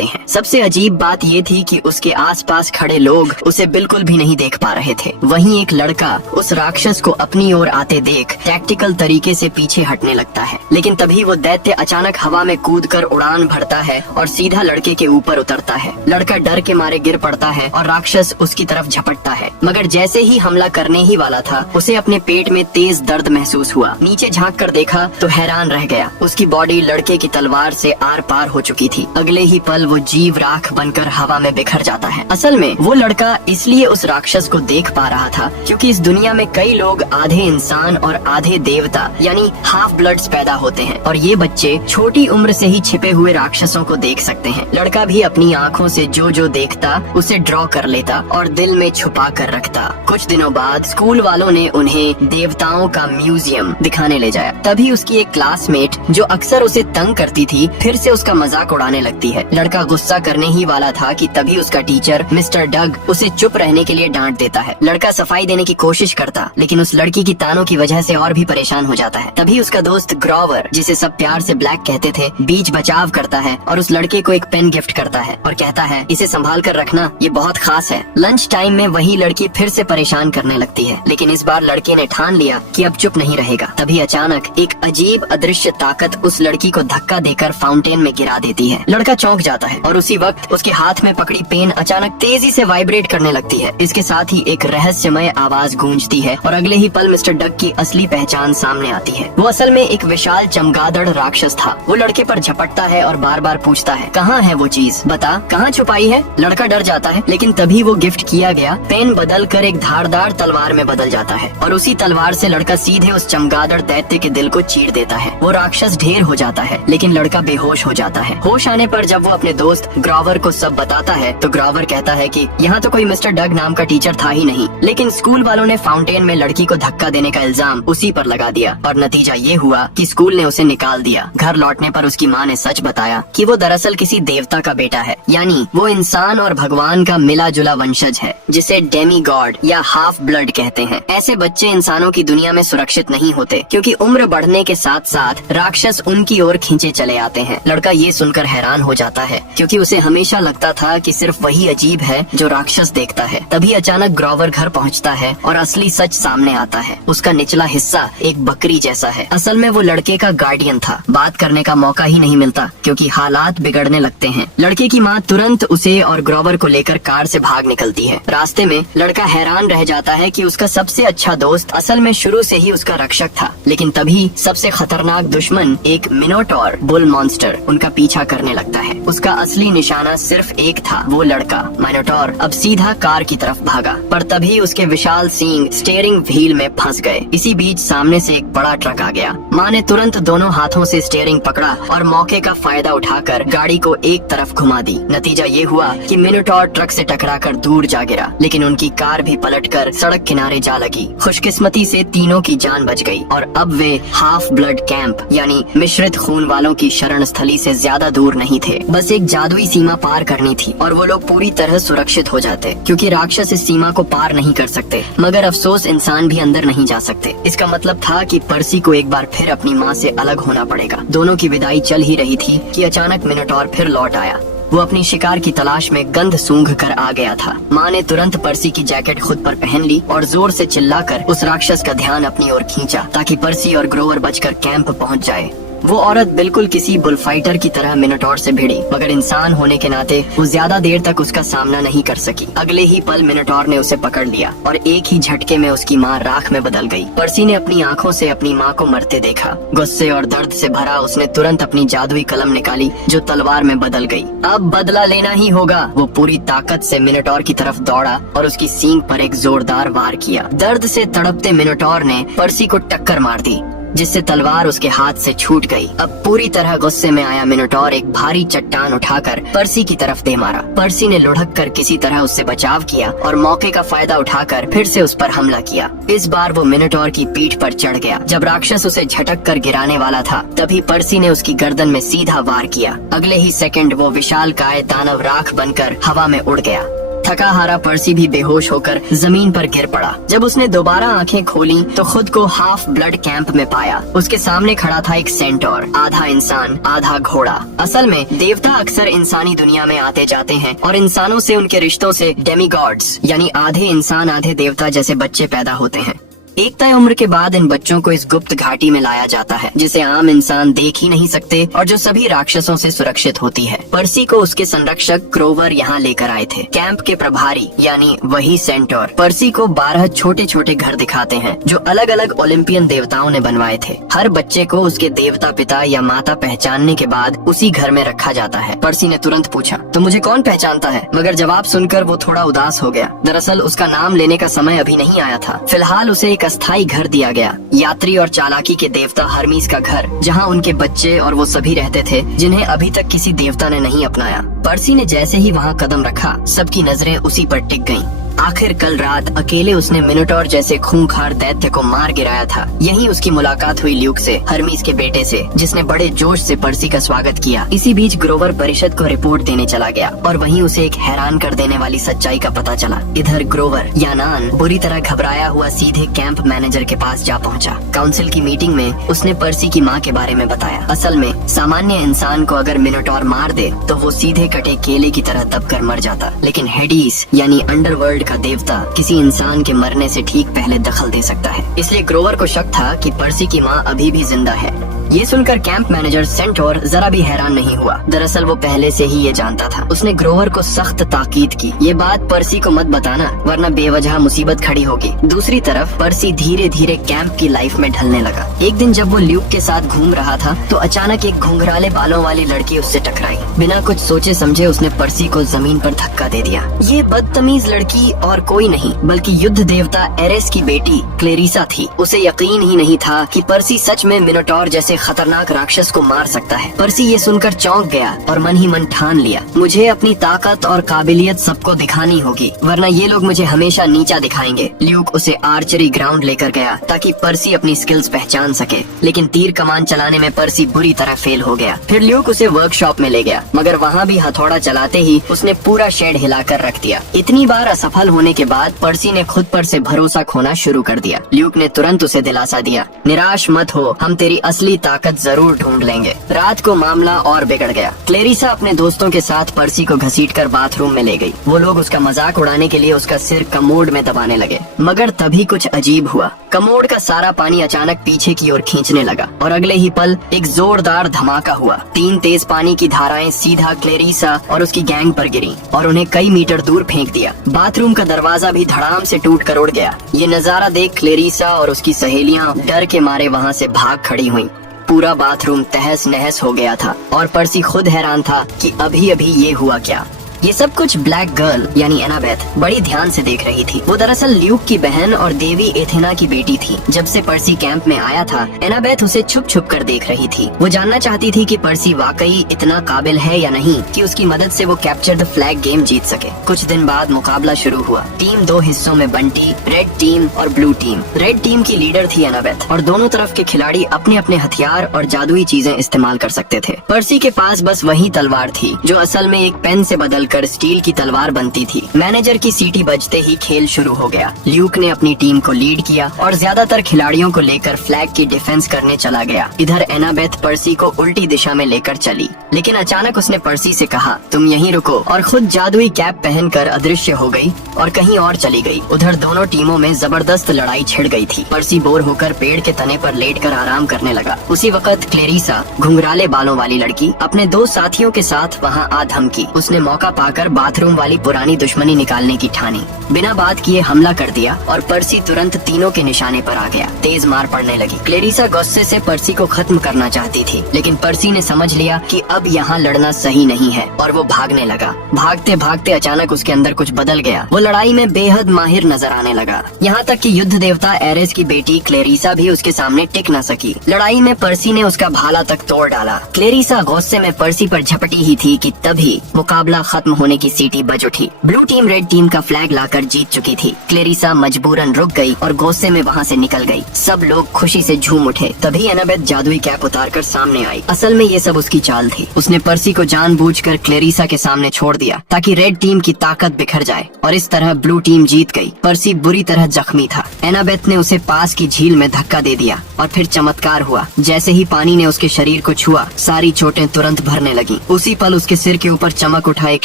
जाते हैं। सबसे अजीब बात ये थी कि उसके आसपास खड़े लोग उसे बिल्कुल भी नहीं देख पा रहे थे। वहीं एक लड़का उस राक्षस को अपनी ओर आते देख टैक्टिकल तरीके से पीछे हटने लगता है, लेकिन तभी वो दैत्य अचानक हवा में कूदकर उड़ान भरता है और सीधा लड़के के ऊपर उतरता है। लड़का डर के मारे गिर पड़ता है और राक्षस उसकी तरफ झपटता है, मगर जैसे ही हमला करने ही वाला था उसे अपने पेट में तेज दर्द महसूस हुआ। नीचे झांक कर देखा तो हैरान रह गया। उसकी बॉडी लड़के की तलवार से आर पार हो चुकी थी। अगले ही पल वो जीव राख बनकर हवा में बिखर जाता है। असल में वो लड़का इसलिए उस राक्षस को देख पा रहा था क्योंकि इस दुनिया में कई लोग आधे इंसान और आधे देवता यानी हाफ ब्लड्स पैदा होते हैं और ये बच्चे छोटी उम्र से ही छिपे हुए राक्षसों को देख सकते हैं। लड़का भी अपनी आँखों से जो जो देखता उसे ड्रॉ कर लेता और दिल में छुपा कर रखता। कुछ दिनों बाद स्कूल वालों ने उन्हें देवताओं का म्यूजियम दिखाने ले जाया। तभी उसकी एक क्लासमेट जो अक्सर उसे तंग करती थी फिर से उसका मजाक उड़ाने लगती है। लड़का गुस्सा करने ही वाला था कि तभी उसका टीचर मिस्टर डग उसे चुप रहने के लिए डांट देता है। लड़का सफाई देने की कोशिश करता लेकिन उस लड़की की तानों की वजह से और भी परेशान हो जाता है। तभी उसका दोस्त ग्रोवर, जिसे सब प्यार से ब्लैक कहते थे, बीच बचाव करता है और उस लड़के को एक पेन गिफ्ट करता है और कहता है इसे संभाल कर रखना, ये बहुत खास है। लंच टाइम में वही लड़की फिर से परेशान करने लगती है, लेकिन इस बार लड़के ने ठान लिया कि अब चुप नहीं रहेगा। तभी अचानक एक अजीब अदृश्य ताकत उस लड़की को धक्का देकर फाउंटेन में गिरा देती है। लड़का चौंक जाता है और उसी वक्त उसके हाथ में पकड़ी पेन अचानक तेजी से वाइब्रेट करने लगती है। इसके साथ ही एक रहस्यमय आवाज गूंजती है और अगले ही पल मिस्टर डग की असली पहचान सामने आती है। वो असल में एक विशाल चमगादड़ राक्षस था। वो लड़के पर झपटता है और बार बार पूछता है कहाँ है वो चीज, बता कहाँ छुपाई है। लड़का डर जाता है लेकिन तभी वो गिफ्ट किया गया पेन बदल कर एक धारदार तलवार में बदल जाता है और उसी तलवार से लड़का सीधे उस चमगादड़ दैत्य के दिल को चीर देता है। वो राक्षस ढेर हो जाता है लेकिन लड़का बेहोश हो जाता है। होश आने पर जब वो अपने दोस्त ग्रोवर को सब बताता है तो ग्रोवर कहता है कि यहाँ तो कोई मिस्टर डग नाम का टीचर था ही नहीं, लेकिन स्कूल वालों ने फाउंटेन में लड़की को धक्का देने का इल्जाम उसी पर लगा दिया और नतीजा ये हुआ कि स्कूल ने उसे निकाल दिया। घर लौटने पर उसकी माँ ने सच बताया कि वो दरअसल किसी देवता का बेटा है, यानी वो इंसान और भगवान का मिला जुला वंशज है जिसे डेमी गॉड या हाफ ब्लड कहते हैं। ऐसे बच्चे इंसानों की दुनिया में सुरक्षित नहीं होते क्योंकि उम्र बढ़ने के साथ साथ राक्षस उनकी ओर खींचे चले आते हैं। लड़का ये सुनकर हैरान हो जाता है क्योंकि उसे हमेशा लगता था कि सिर्फ वही अजीब है जो राक्षस देखता है। तभी अचानक ग्रोवर घर पहुंचता है और असली सच सामने आता है। उसका निचला हिस्सा एक बकरी जैसा है। असल में वो लड़के का गार्डियन था। बात करने का मौका ही नहीं मिलता क्योंकि हालात बिगड़ने लगते हैं। लड़के की माँ तुरंत उसे और ग्रोवर को लेकर कार से भाग निकलती है। रास्ते में लड़का हैरान रह जाता है कि उसका सबसे अच्छा दोस्त असल में शुरू से ही उसका रक्षक था, लेकिन तभी सबसे खतरनाक दुश्मन एक मिनोटॉर बुल मॉन्स्टर उनका पीछा करने लगता है। उसका असली निशाना सिर्फ एक था, वो लड़का मिनोटॉर अब सीधा कार की तरफ भागा, पर तभी उसके विशाल सींग स्टीयरिंग व्हील में फंस गए। इसी बीच सामने से एक बड़ा ट्रक आ गया। माँ ने तुरंत दोनों हाथों से स्टीयरिंग पकड़ा और मौके का फायदा उठाकर गाड़ी को एक तरफ घुमा दी। नतीजा ये हुआ कि मिनोटॉर ट्रक से टकराकर दूर जा गिरा, लेकिन उनकी कार भी पलटकर सड़क किनारे जा लगी। खुशकिस्मती से तीनों की जान बच गई और अब वे हाफ ब्लड कैंप यानी मिश्रित खून वालों की शरण स्थली से ज्यादा दूर नहीं थे। बस एक जादुई सीमा पार करनी थी और वो लोग पूरी तरह सुरक्षित हो जाते क्योंकि राक्षस इस सीमा को पार नहीं कर सकते, मगर अफसोस इंसान भी अंदर नहीं जा सकते। इसका मतलब था कि पर्सी को एक बार फिर अपनी माँ से अलग होना पड़ेगा। दोनों की विदाई चल ही रही थी कि अचानक मिनोटॉर फिर लौट आया। वो अपनी शिकार की तलाश में गंध सूंघ कर आ गया था। माँ ने तुरंत पर्सी की जैकेट खुद पर पहन ली और जोर से चिल्लाकर उस राक्षस का ध्यान अपनी ओर खींचा ताकि पर्सी और ग्रोवर बचकर कैंप पहुंच जाए। वो औरत बिल्कुल किसी बुलफाइटर की तरह मिनोटॉर से भिड़ी, मगर इंसान होने के नाते वो ज्यादा देर तक उसका सामना नहीं कर सकी। अगले ही पल मिनोटॉर ने उसे पकड़ लिया और एक ही झटके में उसकी माँ राख में बदल गई। पर्सी ने अपनी आंखों से अपनी माँ को मरते देखा। गुस्से और दर्द से भरा उसने तुरंत अपनी जादुई कलम निकाली जो तलवार में बदल गई। अब बदला लेना ही होगा। वो पूरी ताकत से मिनोटॉर की तरफ दौड़ा और उसकी सींग पर एक जोरदार वार किया। दर्द से तड़पते मिनोटॉर ने पर्सी को टक्कर मार दी जिससे तलवार उसके हाथ से छूट गई। अब पूरी तरह गुस्से में आया मिनोटॉर एक भारी चट्टान उठाकर पर्सी की तरफ दे मारा। पर्सी ने लुढ़क कर किसी तरह उससे बचाव किया और मौके का फायदा उठाकर फिर से उस पर हमला किया। इस बार वो मिनोटॉर की पीठ पर चढ़ गया। जब राक्षस उसे झटक कर गिराने वाला था तभी पर्सी ने उसकी गर्दन में सीधा वार किया। अगले ही सेकंड वो विशाल काय दानव राख बनकर हवा में उड़ गया। थका हारा पर्सी भी बेहोश होकर जमीन पर गिर पड़ा। जब उसने दोबारा आंखें खोली तो खुद को हाफ ब्लड कैंप में पाया। उसके सामने खड़ा था एक सेंटोर, आधा इंसान आधा घोड़ा। असल में देवता अक्सर इंसानी दुनिया में आते जाते हैं और इंसानों से उनके रिश्तों से डेमीगॉड्स यानी आधे इंसान आधे देवता जैसे बच्चे पैदा होते हैं। एक तय उम्र के बाद इन बच्चों को इस गुप्त घाटी में लाया जाता है जिसे आम इंसान देख ही नहीं सकते और जो सभी राक्षसों से सुरक्षित होती है। पर्सी को उसके संरक्षक क्रोवर यहाँ लेकर आए थे। कैंप के प्रभारी यानी वही सेंटोर पर्सी को 12 छोटे छोटे घर दिखाते हैं जो अलग अलग ओलंपियन देवताओं ने बनवाए थे। हर बच्चे को उसके देवता पिता या माता पहचानने के बाद उसी घर में रखा जाता है। पर्सी ने तुरंत पूछा, तो मुझे कौन पहचानता है? मगर जवाब सुनकर वो थोड़ा उदास हो गया। दरअसल उसका नाम लेने का समय अभी नहीं आया था। फिलहाल उसे एक अस्थायी घर दिया गया, यात्री और चालाकी के देवता हर्मीस का घर, जहां उनके बच्चे और वो सभी रहते थे जिन्हें अभी तक किसी देवता ने नहीं अपनाया। पर्सी ने जैसे ही वहां कदम रखा सबकी नजरें उसी पर टिक गईं। आखिर कल रात अकेले उसने मिनोटॉर जैसे खूंखार दैत्य को मार गिराया था। यहीं उसकी मुलाकात हुई ल्यूक से, हर्मीस के बेटे से, जिसने बड़े जोश से पर्सी का स्वागत किया। इसी बीच ग्रोवर परिषद को रिपोर्ट देने चला गया और वहीं उसे एक हैरान कर देने वाली सच्चाई का पता चला। इधर ग्रोवर यानान बुरी तरह घबराया हुआ सीधे कैंप मैनेजर के पास जा पहुंचा। काउंसिल की मीटिंग में उसने पर्सी की माँ के बारे में बताया। असल में सामान्य इंसान को अगर मिनोटॉर मार दे तो वो सीधे कटे केले की तरह दबकर मर जाता, लेकिन हेडीस यानी अंडरवर्ल्ड का देवता किसी इंसान के मरने से ठीक पहले दखल दे सकता है। इसलिए ग्रोवर को शक था कि पर्सी की माँ अभी भी जिंदा है। ये सुनकर कैंप मैनेजर सेंटोर जरा भी हैरान नहीं हुआ। दरअसल वो पहले से ही ये जानता था। उसने ग्रोवर को सख्त ताकीद की, ये बात पर्सी को मत बताना वरना बेवजह मुसीबत खड़ी होगी। दूसरी तरफ पर्सी धीरे धीरे कैंप की लाइफ में ढलने लगा। एक दिन जब वो ल्यूक के साथ घूम रहा था तो अचानक एक घुंघराले बालों वाली लड़की उससे टकराई। बिना कुछ सोचे समझे उसने पर्सी को जमीन पर धक्का दे दिया। ये बदतमीज लड़की और कोई नहीं बल्कि युद्ध देवता एरेस की बेटी क्लेरिसा थी। उसे यकीन ही नहीं था कि पर्सी सच में मिनोटॉर जैसे खतरनाक राक्षस को मार सकता है। पर्सी ये सुनकर चौंक गया और मन ही मन ठान लिया, मुझे अपनी ताकत और काबिलियत सबको दिखानी होगी वरना ये लोग मुझे हमेशा नीचा दिखाएंगे। ल्यूक उसे आर्चरी ग्राउंड लेकर गया ताकि पर्सी अपनी स्किल्स पहचान सके, लेकिन तीर कमान चलाने में पर्सी बुरी तरह फेल हो गया। फिर ल्यूक उसे वर्कशॉप में ले गया मगर वहाँ भी हथौड़ा चलाते ही उसने पूरा शेड हिलाकर रख दिया। इतनी बार असफल होने के बाद पर्सी ने खुद पर से भरोसा खोना शुरू कर दिया। ल्यूक ने तुरंत उसे दिलासा दिया, निराश मत हो, हम तेरी असली ताकत जरूर ढूंढ लेंगे। रात को मामला और बिगड़ गया। क्लेरिसा अपने दोस्तों के साथ पर्सी को घसीटकर बाथरूम में ले गई। वो लोग उसका मजाक उड़ाने के लिए उसका सिर कमोड में दबाने लगे मगर तभी कुछ अजीब हुआ। कमोड का सारा पानी अचानक पीछे की ओर खींचने लगा और अगले ही पल एक जोरदार धमाका हुआ। 3 तेज पानी की धाराएं सीधा क्लेरिसा और उसकी गैंग पर गिरी और उन्हें कई मीटर दूर फेंक दिया। बाथरूम का दरवाजा भी धड़ाम से टूट कर उड़ गया। ये नजारा देख क्लेरिसा और उसकी सहेलियां डर के मारे वहाँ से भाग खड़ी हुई। पूरा बाथरूम तहस नहस हो गया था और पर्सी खुद हैरान था कि अभी अभी ये हुआ क्या। ये सब कुछ ब्लैक गर्ल यानी एनाबेथ बड़ी ध्यान से देख रही थी। वो दरअसल ल्यूक की बहन और देवी एथेना की बेटी थी। जब से पर्सी कैंप में आया था एनाबेथ उसे छुप छुप कर देख रही थी। वो जानना चाहती थी कि पर्सी वाकई इतना काबिल है या नहीं कि उसकी मदद से वो कैप्चर द फ्लैग गेम जीत सके। कुछ दिन बाद मुकाबला शुरू हुआ। टीम 2 हिस्सों में बंटी, रेड टीम और ब्लू टीम। रेड टीम की लीडर थी एनाबेथ और दोनों तरफ के खिलाड़ी अपने अपने हथियार और जादुई चीजें इस्तेमाल कर सकते थे। पर्सी के पास बस वही तलवार थी जो असल में एक पेन से बदल कर स्टील की तलवार बनती थी। मैनेजर की सीटी बजते ही खेल शुरू हो गया। ल्यूक ने अपनी टीम को लीड किया और ज्यादातर खिलाड़ियों को लेकर फ्लैग की डिफेंस करने चला गया। इधर एनाबेथ पर्सी को उल्टी दिशा में लेकर चली, लेकिन अचानक उसने पर्सी से कहा, तुम यहीं रुको, और खुद जादुई कैप पहनकर अदृश्य हो गई और कहीं और चली गई। उधर दोनों टीमों में जबरदस्त लड़ाई छिड़ गई थी। पर्सी बोर होकर पेड़ के तने पर लेटकर आराम करने लगा। उसी वक्त क्लेरिसा, घुंघराले बालों वाली लड़की, अपने 2 साथियों के साथ वहाँ आ धमकी। उसने मौका पाकर बाथरूम वाली पुरानी दुश्मनी निकालने की ठानी। बिना बात किए हमला कर दिया और पर्सी तुरंत तीनों के निशाने पर आ गया। तेज मार पड़ने लगी। क्लेरिसा गुस्से से पर्सी को खत्म करना चाहती थी, लेकिन पर्सी ने समझ लिया कि अब यहाँ लड़ना सही नहीं है और वो भागने लगा। भागते भागते अचानक उसके अंदर कुछ बदल गया। वो लड़ाई में बेहद माहिर नजर आने लगा, यहाँ तक कि युद्ध देवता एरेस की बेटी क्लेरिसा भी उसके सामने टिक न सकी। लड़ाई में पर्सी ने उसका भाला तक तोड़ डाला। क्लेरिसा गुस्से में पर्सी पर झपटी ही थी कि तभी मुकाबला खत्म खत्म होने की सीटी बज उठी। ब्लू टीम रेड टीम का फ्लैग लाकर जीत चुकी थी। क्लेरिसा मजबूरन रुक गई और गुस्से में वहाँ से निकल गई। सब लोग खुशी से झूम उठे। तभी एनाबेथ जादुई कैप उतारकर सामने आई। असल में ये सब उसकी चाल थी। उसने पर्सी को जानबूझकर क्लेरिसा के सामने छोड़ दिया ताकि रेड टीम की ताकत बिखर जाए और इस तरह ब्लू टीम जीत गई। पर्सी बुरी तरह जख्मी था। एनाबेथ ने उसे पास की झील में धक्का दे दिया और फिर चमत्कार हुआ। जैसे ही पानी ने उसके शरीर को छुआ, सारी चोटें तुरंत भरने लगीं। उसी पल उसके सिर के ऊपर चमक उठा एक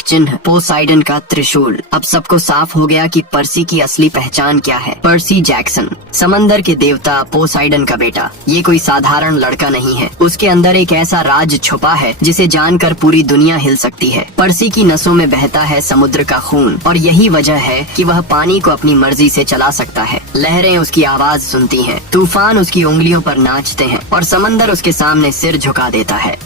चिन्ह, पोसाइडन का त्रिशूल। अब सबको साफ हो गया कि पर्सी की असली पहचान क्या है। पर्सी जैक्सन, समंदर के देवता पोसाइडन का बेटा। ये कोई साधारण लड़का नहीं है। उसके अंदर एक ऐसा राज छुपा है जिसे जानकर पूरी दुनिया हिल सकती है। पर्सी की नसों में बहता है समुद्र का खून और यही वजह है कि वह पानी को अपनी मर्जी से चला सकता है। लहरें उसकी आवाज सुनती हैं, तूफान उसकी उंगलियों पर नाचते हैं और समंदर उसके सामने सिर झुका देता है।